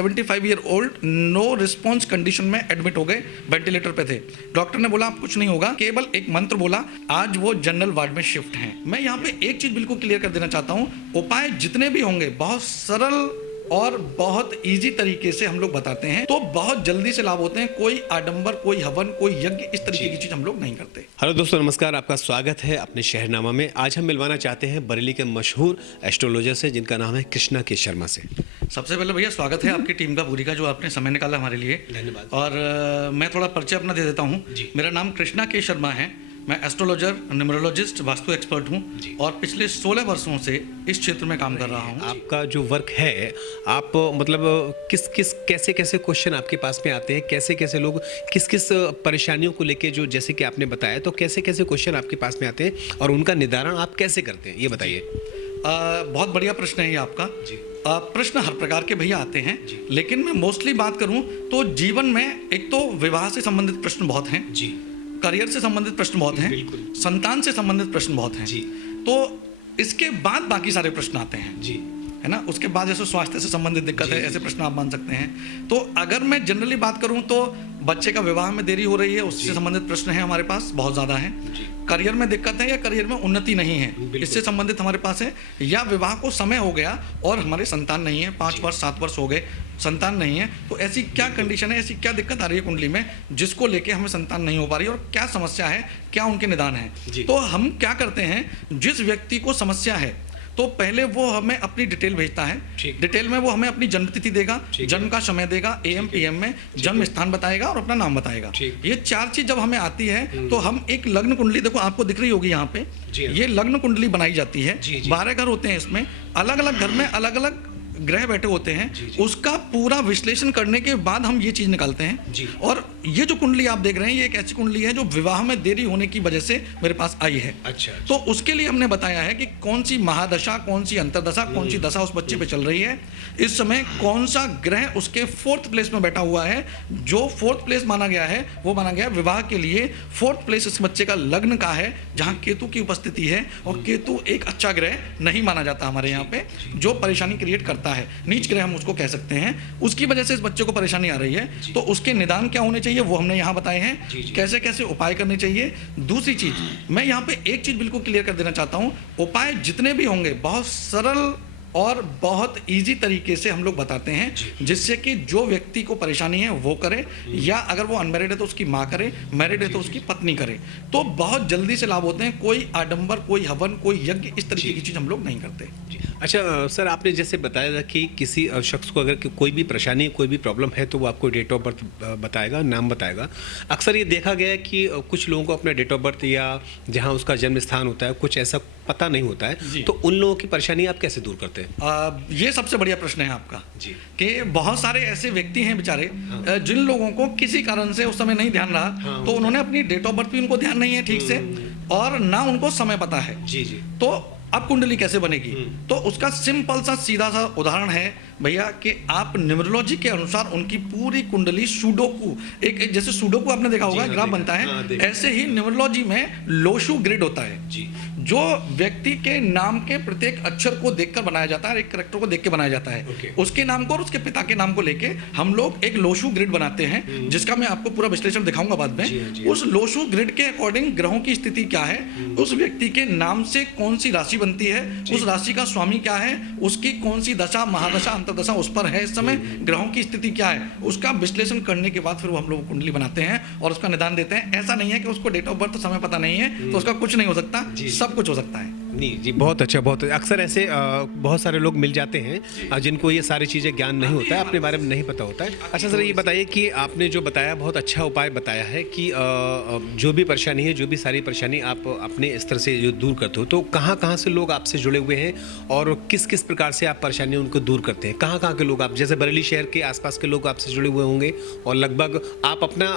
75 year old, no response condition में admit हो गए, वेंटिलेटर पे थे। डॉक्टर ने बोला आप कुछ नहीं होगा, केवल एक मंत्र बोला, आज वो जनरल वार्ड में शिफ्ट हैं। मैं यहाँ पे एक चीज बिल्कुल क्लियर कर देना चाहता हूँ, उपाय जितने भी होंगे बहुत सरल और बहुत इजी तरीके से हम लोग बताते हैं, तो बहुत जल्दी से लाभ होते हैं। कोई आडंबर, कोई हवन, कोई यज्ञ, इस तरीके की चीज हम लोग नहीं करते। हेलो दोस्तों, नमस्कार, आपका स्वागत है अपने शहरनामा में। आज हम मिलवाना चाहते हैं बरेली के मशहूर एस्ट्रोलॉजर से, जिनका नाम है कृष्णा के शर्मा से। सबसे पहले भैया स्वागत है आपकी टीम का पूरी का, जो आपने समय निकाला हमारे लिए। धन्यवाद। और मैं थोड़ा परिचय अपना दे देता हूँ। मेरा नाम कृष्णा के शर्मा है, मैं एस्ट्रोलॉजर, न्यूमरोलॉजिस्ट, वास्तु एक्सपर्ट हूँ और पिछले 16 वर्षों से इस क्षेत्र में काम कर रहा हूँ। आपका जो वर्क है, आप मतलब कैसे कैसे क्वेश्चन आपके पास में आते हैं, कैसे कैसे लोग किस परेशानियों को लेके, जो जैसे कि आपने बताया, तो कैसे कैसे क्वेश्चन आपके पास में आते हैं और उनका निदान आप कैसे करते हैं, ये बताइए। बहुत बढ़िया प्रश्न है ये आपका। प्रश्न हर प्रकार के भैया आते हैं, लेकिन मैं मोस्टली बात करूं तो जीवन में एक तो विवाह से संबंधित प्रश्न बहुत हैं जी, करियर से संबंधित प्रश्न बहुत हैं, संतान से संबंधित प्रश्न बहुत हैं जी, तो इसके बाद बाकी सारे प्रश्न आते हैं जी, है ना। उसके बाद जैसे स्वास्थ्य से संबंधित दिक्कत है, ऐसे प्रश्न आप मान सकते हैं। तो अगर मैं जनरली बात करूं तो बच्चे का विवाह में देरी हो रही है, उससे संबंधित प्रश्न है हमारे पास बहुत ज़्यादा हैं। करियर में दिक्कत है या करियर में उन्नति नहीं है, इससे संबंधित हमारे पास है। या विवाह को समय हो गया और हमारे संतान नहीं है, 5 वर्ष 7 वर्ष हो गए, संतान नहीं है, तो ऐसी क्या कंडीशन है, ऐसी क्या दिक्कत आ रही है कुंडली में जिसको लेके हमें संतान नहीं हो पा रही है, और क्या समस्या है, क्या उनके निदान है। तो हम क्या करते हैं, जिस व्यक्ति को समस्या है तो पहले वो हमें अपनी डिटेल भेजता है। डिटेल में वो हमें अपनी जन्म तिथि देगा, जन्म का समय देगा, AM PM में जन्म स्थान बताएगा और अपना नाम बताएगा। ये 4 चीज जब हमें आती है तो हम एक लग्न कुंडली, देखो आपको दिख रही होगी यहाँ पे, ये लग्न कुंडली बनाई जाती है। 12 घर होते हैं इसमें, अलग अलग घर में अलग अलग ग्रह बैठे होते हैं। उसका पूरा विश्लेषण करने के बाद हम ये चीज निकालते हैं। और ये जो कुंडली आप देख रहे हैं, ये एक ऐसी कुंडली है जो विवाह में देरी होने की वजह से मेरे पास आई है। अच्छा। तो उसके लिए हमने बताया है कि कौन सी महादशा, कौन सी अंतरदशा, कौन सी दशा उस बच्चे पे चल रही है, इस समय कौन सा ग्रह उसके 4th प्लेस में बैठा हुआ है। जो 4th प्लेस माना गया है वो माना गया विवाह के लिए 4th प्लेस इस बच्चे का लग्न का है, जहाँ केतु की उपस्थिति है, और केतु एक अच्छा ग्रह नहीं माना जाता हमारे यहाँ पे, जो परेशानी क्रिएट करता है, नीच ग्रह हम उसको कह सकते हैं। उसकी वजह से इस बच्चे को परेशानी आ रही है, तो उसके निदान क्या होने चाहिए वो हमने यहाँ बताए हैं, कैसे कैसे उपाय करने चाहिए। दूसरी चीज, मैं यहाँ पे एक चीज बिल्कुल क्लियर कर देना चाहता हूँ, उपाय जितने भी होंगे बहुत सरल और बहुत इजी तरीके से हम लोग बताते हैं, जिससे कि जो व्यक्ति को परेशानी है वो करे, या अगर वो अनमैरिड है तो उसकी माँ करे, मैरिड है तो उसकी पत्नी करे, तो बहुत जल्दी से लाभ होते हैं। कोई आडंबर, कोई हवन, कोई यज्ञ, इस तरीके की चीज़ हम लोग नहीं करते। अच्छा सर, आपने जैसे बताया था कि किसी शख्स को अगर कोई भी परेशानी, कोई भी प्रॉब्लम है तो वो आपको डेट ऑफ बर्थ बताएगा, नाम बताएगा। अक्सर ये देखा गया है कि कुछ लोगों को अपना डेट ऑफ बर्थ या जहाँ उसका जन्म स्थान होता है कुछ ऐसा पता नहीं होता है, तो उन लोगों की परेशानी आप कैसे दूर करते हैं? ये सबसे बढ़िया प्रश्न है आपका जी, कि बहुत सारे ऐसे व्यक्ति हैं बेचारे, जिन लोगों को किसी कारण से उस समय नहीं ध्यान रहा, तो उन्होंने अपनी डेट ऑफ बर्थ भी उनको ध्यान नहीं है ठीक से, और ना उनको समय पता है जी। तो अब कुंडली कैसे बनेगी? तो उसका सिंपल सा सीधा सा उदाहरण है भैया, कि आप न्यूमरोलॉजी के अनुसार उनकी पूरी कुंडली सुडोकू, एक जैसे सुडोकू आपने देखा होगा ग्राफ बनता है, ऐसे ही न्यूमरोलॉजी में लोशु ग्रिड होता है जी, जो व्यक्ति के नाम के प्रत्येक अक्षर को देखकर बनाया जाता है, एक कैरेक्टर को देख के बनाया जाता है। उसके नाम को और उसके पिता के नाम को लेके हम लोग एक लोशु ग्रिड बनाते हैं, जिसका मैं आपको पूरा विश्लेषण दिखाऊंगा बाद में। उस लोशु ग्रिड के अकॉर्डिंग ग्रहों की स्थिति क्या है, उस व्यक्ति के नाम से कौन सी राशि बनती है, उस राशि का स्वामी क्या है, उसकी कौन सी दशा, महादशा, अंतरदशा उस पर है, इस समय ग्रहों की स्थिति क्या है, उसका विश्लेषण करने के बाद फिर वो हम लोग कुंडली बनाते हैं और उसका निदान देते हैं। ऐसा नहीं है कि उसको डेट ऑफ बर्थ समय पता नहीं है तो उसका कुछ नहीं हो सकता, सब कुछ हो सकता है। नहीं जी, बहुत अच्छा, बहुत अक्सर ऐसे बहुत सारे लोग मिल जाते हैं जिनको ये सारी चीज़ें ज्ञान नहीं होता है, अपने बारे में नहीं पता होता है। अच्छा सर, ये बताइए कि आपने जो बताया बहुत अच्छा उपाय बताया है कि जो भी परेशानी है, जो भी सारी परेशानी आप अपने स्तर से जो दूर करते हो, तो कहाँ कहाँ से लोग आपसे जुड़े हुए हैं और किस किस प्रकार से आप परेशानियाँ उनको दूर करते हैं? कहाँ कहाँ के लोग, आप जैसे बरेली शहर के आसपास के लोग आपसे जुड़े हुए होंगे, और लगभग आप अपना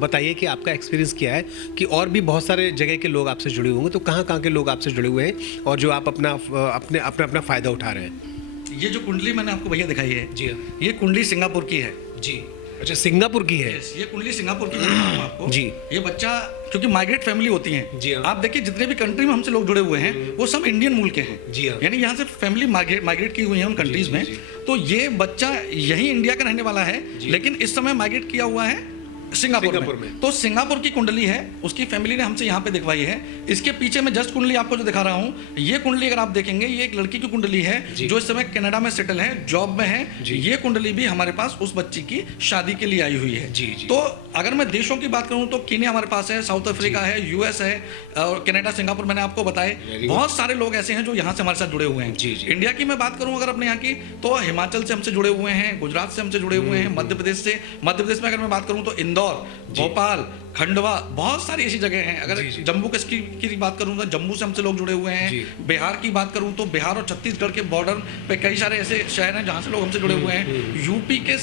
बताइए कि आपका एक्सपीरियंस क्या है, कि और भी बहुत सारे जगह के लोग आपसे जुड़े होंगे, तो कहाँ कहाँ के लोग आपसे जुड़े हुए हैं और जो आप अपना फ़ायदा उठा रहे हैं? ये जो कुंडली मैंने आपको भैया दिखाई है जी, ये कुंडली सिंगापुर की है जी, अच्छा, सिंगापुर की है। Yes, ये कुंडली सिंगापुर की बता रहा हूं आपको जी। ये बच्चा क्योंकि माइग्रेट फैमिली होती है जी हाँ। आप देखिए जितने भी कंट्री में हमसे लोग जुड़े हुए हैं वो सब इंडियन मूल के हैं। जी हाँ। यानी यहाँ से फैमिली माइग्रेट की हुई है उन कंट्रीज में। जी। तो ये बच्चा यही इंडिया का रहने वाला है लेकिन इस समय माइग्रेट किया हुआ है सिंगापुर में। तो सिंगापुर की कुंडली है उसकी फैमिली ने हमसे यहाँ पे दिखवाई है। इसके पीछे मैं जस्ट कुंडली आपको जो दिखा रहा हूँ ये कुंडली अगर आप देखेंगे ये एक लड़की की कुंडली है जो इस समय कनाडा में सेटल है जॉब में है। ये कुंडली भी हमारे पास उस बच्ची की शादी के लिए आई हुई है। तो अगर मैं देशों की बात करूँ तो कीनिया हमारे पास है, साउथ अफ्रीका है, यूएस है और कनाडा, सिंगापुर मैंने आपको बताए। बहुत सारे लोग ऐसे हैं जो यहाँ से हमारे साथ जुड़े हुए हैं। इंडिया की मैं बात करूँ अगर अपने यहाँ की तो हिमाचल से हमसे जुड़े हुए हैं, गुजरात से हमसे जुड़े हुए हैं, मध्य प्रदेश से। मध्य प्रदेश में अगर मैं बात करूँ तो इंदौर, भोपाल, खंडवा, बहुत सारी ऐसी जगह हैं। अगर जम्मू कश्मीर की बात करूँ तो जम्मू से हमसे लोग जुड़े हुए हैं। बिहार की बात करूँ तो बिहार और छत्तीसगढ़ के बॉर्डर पे कई सारे ऐसे शहर हैं जहाँ से लोग हमसे जुड़े हुए हैं। यूपी के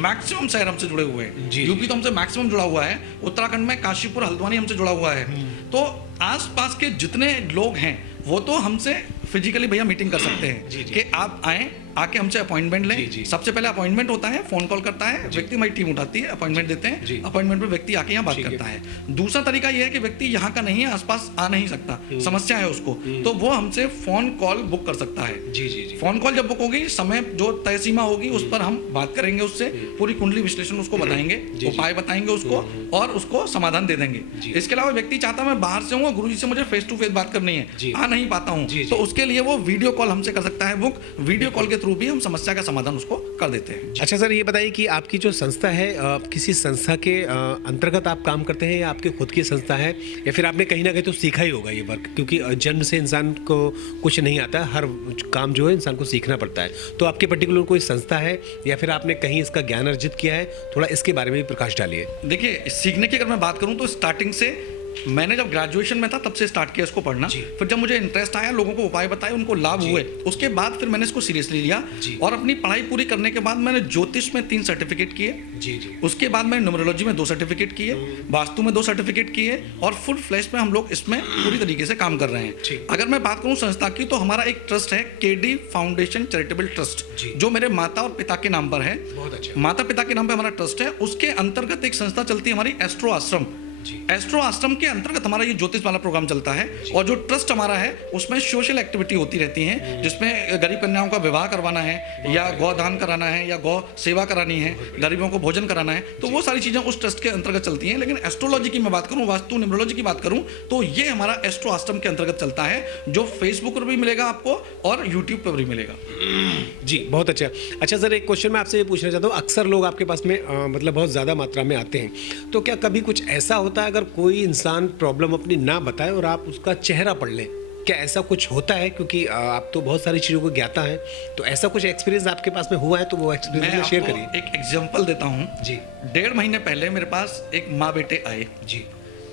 मैक्सिमम शहर हमसे जुड़े हुए हैं। यूपी तो हमसे मैक्सिमम जुड़ा हुआ है। उत्तराखंड में काशीपुर, हल्द्वानी हमसे जुड़ा हुआ है। तो आसपास के जितने लोग हैं वो तो हमसे फिजिकली भैया मीटिंग कर सकते हैं कि आप आएँ, आके हमसे अपॉइंटमेंट लें। सबसे पहले अपॉइंटमेंट होता है, फोन कॉल करता है व्यक्ति, हमारी टीम उठाती है, अपॉइंटमेंट देते हैं। अपॉइंटमेंट में व्यक्ति आके यहाँ बात करता है। दूसरा तरीका यह है कि व्यक्ति यहाँ का नहीं है, आसपास आ नहीं सकता, समस्या है उसको, तो वो हमसे फोन कॉल बुक कर सकता है। फोन कॉल जब बुक होगी, समय जो तय सीमा होगी उस पर हम बात करेंगे उससे, पूरी कुंडली विश्लेषण उसको बताएंगे, उपाय बताएंगे उसको और उसको समाधान दे देंगे। इसके अलावा व्यक्ति चाहता है मैं बाहर से हूँ, गुरुजी से मुझे फेस टू फेस बात करनी है, आ नहीं पाता हूँ, तो उसके लिए वो वीडियो कॉल हमसे कर सकता है बुक। वीडियो कॉल के थ्रू भी हम समस्या का समाधान उसको कर देते हैं। अच्छा सर, ये बताइए कि आपकी जो संस्था है किसी संस्था के अंतर्गत आप काम करते हैं या आपकी खुद की संस्था है, या फिर आपने कहीं ना कहीं तो सीखा ही होगा ये वर्क, क्योंकि जन्म से इंसान को कुछ नहीं आता, हर काम जो है इंसान को सीखना पड़ता है। तो आपके पर्टिकुलर कोई संस्था है या फिर आपने कहीं इसका ज्ञान अर्जित किया है, थोड़ा इसके बारे में भी प्रकाश डालिए। देखिए, सीखने की अगर मैं बात करूँ तो स्टार्टिंग से मैंने जब ग्रेजुएशन में था तब से स्टार्ट किया इसको पढ़ना। फिर जब मुझे इंटरेस्ट आया, लोगों को उपाय बताए, उनको लाभ हुए, उसके बाद फिर मैंने इसको सीरियसली लिया और अपनी पढ़ाई पूरी करने के बाद मैंने ज्योतिष में 3 सर्टिफिकेट किए। उसके बाद मैंने न्यूमरोलॉजी में 2 सर्टिफिकेट किए, वास्तु में 2 सर्टिफिकेट किए और फुल फ्लैश में हम लोग इसमें पूरी तरीके से काम कर रहे हैं। अगर मैं बात करूँ संस्था की तो हमारा एक ट्रस्ट है केडी फाउंडेशन चैरिटेबल ट्रस्ट, जो मेरे माता और पिता के नाम पर है। माता पिता के नाम पर हमारा ट्रस्ट है। उसके अंतर्गत एक संस्था चलती है हमारी एस्ट्रो आश्रम। एस्ट्रो आश्रम के अंतर्गत हमारा ये ज्योतिष वाला प्रोग्राम चलता है और जो ट्रस्ट हमारा है उसमें सोशल एक्टिविटी होती रहती हैं, जिसमें गरीब कन्याओं का विवाह करवाना है या गौदान कराना है या गौ सेवा करानी है, गरीबों को भोजन कराना है, तो वो सारी चीज़ें उस ट्रस्ट के अंतर्गत चलती हैं। लेकिन एस्ट्रोलॉजी की मैं बात करूँ, वास्तु न्यूमरोलॉजी की बात करूँ तो ये हमारा एस्ट्रो आश्रम के अंतर्गत चलता है, जो फेसबुक पर भी मिलेगा आपको और यूट्यूब पर भी मिलेगा। जी, बहुत अच्छा। अच्छा सर, एक क्वेश्चन मैं आपसे ये पूछना चाहता हूँ, अक्सर लोग आपके पास में मतलब बहुत ज़्यादा मात्रा में आते हैं, तो क्या कभी कुछ ऐसा होता है अगर कोई इंसान प्रॉब्लम अपनी ना बताए और आप उसका चेहरा पढ़ लें, क्या ऐसा कुछ होता है? क्योंकि आप तो बहुत सारी चीज़ों को ज्ञाता हैं, तो ऐसा कुछ एक्सपीरियंस आपके पास में हुआ है तो वो एक्सपीरियंस में शेयर करिए। एक एग्जांपल देता हूँ जी। 1.5 महीने पहले मेरे पास एक माँ बेटे आए जी,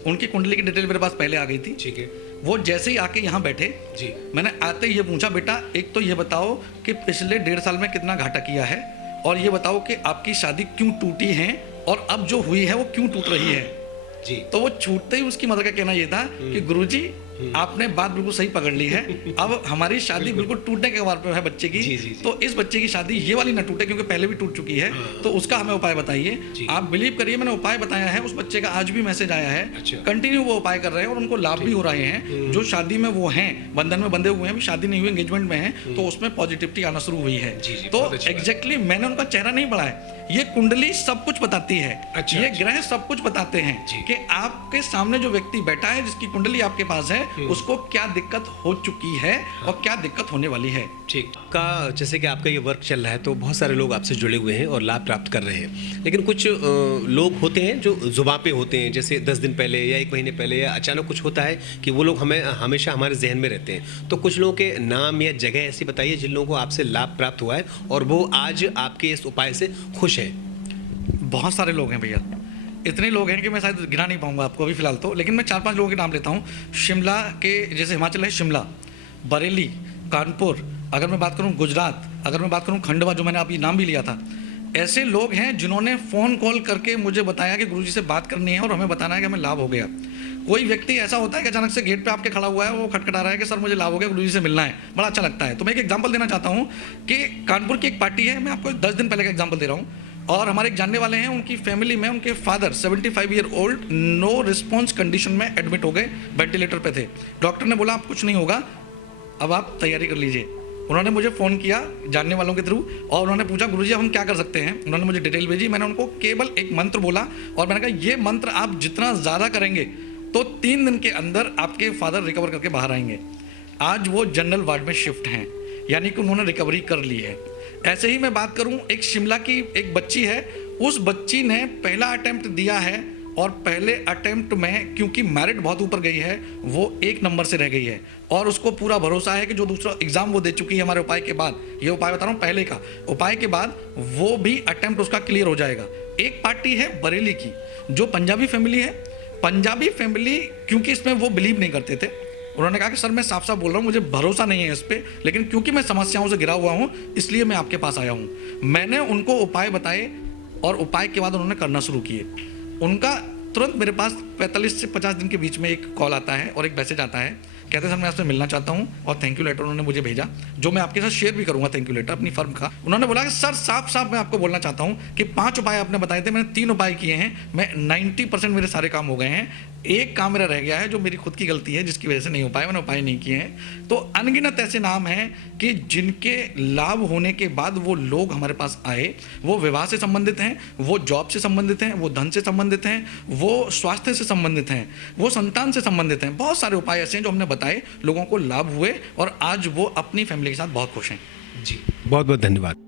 उनकी कुंडली की डिटेल मेरे पास पहले आ गई थी। ठीक है। वो जैसे ही आके यहाँ बैठे जी, मैंने आते ही ये पूछा, बेटा एक तो ये बताओ कि पिछले 1.5 साल में कितना घाटा किया है, और ये बताओ कि आपकी शादी क्यों टूटी है और अब जो हुई है वो क्यों टूट रही है जी। तो वो छूटते ही उसकी मदर का कहना ये था कि गुरुजी आपने बात बिल्कुल सही पकड़ ली है, अब हमारी शादी बिल्कुल टूटने के कगार पे है बच्चे की। जी। तो इस बच्चे की शादी ये वाली ना टूटे, क्योंकि पहले भी टूट चुकी है, तो उसका हमें उपाय बताइए। आप बिलीव करिए, मैंने उपाय बताया है, उस बच्चे का आज भी मैसेज आया है। कंटिन्यू वो उपाय कर रहे हैं और उनको लाभ भी हो रहे हैं। जो शादी में वो हैं, बंधन में बंधे हुए हैं, शादी नहीं हुई, एंगेजमेंट में है, तो उसमें पॉजिटिविटी आना शुरू हुई है। तो एग्जैक्टली मैंने उनका चेहरा नहीं बढ़ाया, ये कुंडली सब कुछ बताती है। ये ग्रह सब कुछ बताते हैं कि आपके सामने जो व्यक्ति बैठा है, जिसकी कुंडली आपके पास है, उसको क्या दिक्कत हो चुकी है और क्या दिक्कत होने वाली है। ठीक का, जैसे कि आपका ये वर्क चल रहा है तो बहुत सारे लोग आपसे जुड़े हुए हैं और लाभ प्राप्त कर रहे हैं, लेकिन कुछ लोग होते हैं जो जुबां पे होते हैं, जैसे 10 दिन पहले या 1 महीने पहले या अचानक कुछ होता है कि वो लोग हमें हमेशा हमारे जहन में रहते हैं। तो कुछ लोगों के नाम या जगह ऐसी बताइए जिन लोगों को आपसे लाभ प्राप्त हुआ है और वो आज आपके इस उपाय से खुश है। बहुत सारे लोग हैं भैया, इतने लोग हैं कि मैं शायद गिना नहीं पाऊंगा आपको अभी फिलहाल तो, लेकिन मैं 4-5 लोगों के नाम लेता हूँ। शिमला के, जैसे हिमाचल है शिमला, बरेली, कानपुर, अगर मैं बात करूँ गुजरात, अगर मैं बात करूँ खंडवा, जो मैंने अभी नाम भी लिया था, ऐसे लोग हैं जिन्होंने फ़ोन कॉल करके मुझे बताया कि गुरुजी से बात करनी है और हमें बताना है कि हमें लाभ हो गया। कोई व्यक्ति ऐसा होता है कि अचानक से गेट पे आपके खड़ा हुआ है, वो खटखटा रहा है कि सर मुझे लाभ हो गया, गुरुजी से मिलना है, बड़ा अच्छा लगता है। तो मैं एक एग्जांपल देना चाहता हूँ कि कानपुर की एक पार्टी है, मैं आपको 10 दिन पहले का एग्जांपल दे रहा हूँ। और हमारे एक जानने वाले हैं, उनकी फैमिली में उनके father 75 year old no response condition में एडमिट हो गए, वेंटिलेटर पे थे। डॉक्टर ने बोला आप कुछ नहीं होगा, अब आप तैयारी कर लीजिए। उन्होंने मुझे फ़ोन किया जानने वालों के थ्रू और उन्होंने पूछा गुरुजी हम क्या कर सकते हैं। उन्होंने मुझे डिटेल भेजी, मैंने उनको केवल एक मंत्र बोला और मैंने कहा ये मंत्र आप जितना ज़्यादा करेंगे तो 3 दिन के अंदर आपके फादर रिकवर करके बाहर आएंगे। आज वो जनरल वार्ड में शिफ्ट हैं, यानी कि उन्होंने रिकवरी कर ली है। ऐसे ही मैं बात करूं, एक शिमला की एक बच्ची है, उस बच्ची ने पहला अटेम्प्ट दिया है और पहले अटेम्प्ट में क्योंकि मेरिट बहुत ऊपर गई है वो 1 नंबर से रह गई है और उसको पूरा भरोसा है कि जो दूसरा एग्जाम वो दे चुकी है हमारे उपाय के बाद, ये उपाय बता रहा हूँ पहले का उपाय के बाद, वो भी अटेम्प्ट उसका क्लियर हो जाएगा। एक पार्टी है बरेली की जो पंजाबी फैमिली है, पंजाबी फैमिली क्योंकि इसमें वो बिलीव नहीं करते थे, उन्होंने कहा कि सर मैं साफ साफ बोल रहा हूँ मुझे भरोसा नहीं है इस पर, लेकिन क्योंकि मैं समस्याओं से घिरा हुआ हूँ इसलिए मैं आपके पास आया हूँ। मैंने उनको उपाय बताए और उपाय के बाद उन्होंने करना शुरू किए। उनका तुरंत मेरे पास 45 से 50 दिन के बीच में एक कॉल आता है और एक मैसेज आता है, कहते हैं सर मैं आपसे मिलना चाहता हूँ, और थैंक यू लेटर उन्होंने मुझे भेजा जो मैं आपके साथ शेयर भी करूँगा, थैंक यू लेटर अपनी फर्म का। उन्होंने बोला कि सर साफ साफ मैं आपको बोलना चाहता हूँ कि 5 उपाय आपने बताए थे, मैंने 3 उपाय किए हैं, मैं 90% मेरे सारे काम हो गए हैं, एक काम मेरा रह गया है जो मेरी खुद की गलती है जिसकी वजह से नहीं हो पाया, मैंने उपाय नहीं किए हैं। तो अनगिनत ऐसे नाम हैं कि जिनके लाभ होने के बाद वो लोग हमारे पास आए, वो विवाह से संबंधित हैं, वो जॉब से संबंधित हैं, वो धन से संबंधित हैं, वो स्वास्थ्य से संबंधित हैं, वो संतान से संबंधित हैं। बहुत सारे उपाय ऐसे हैं जो हमने बताए, लोगों को लाभ हुए और आज वो अपनी फैमिली के साथ बहुत खुश हैं। जी बहुत बहुत धन्यवाद।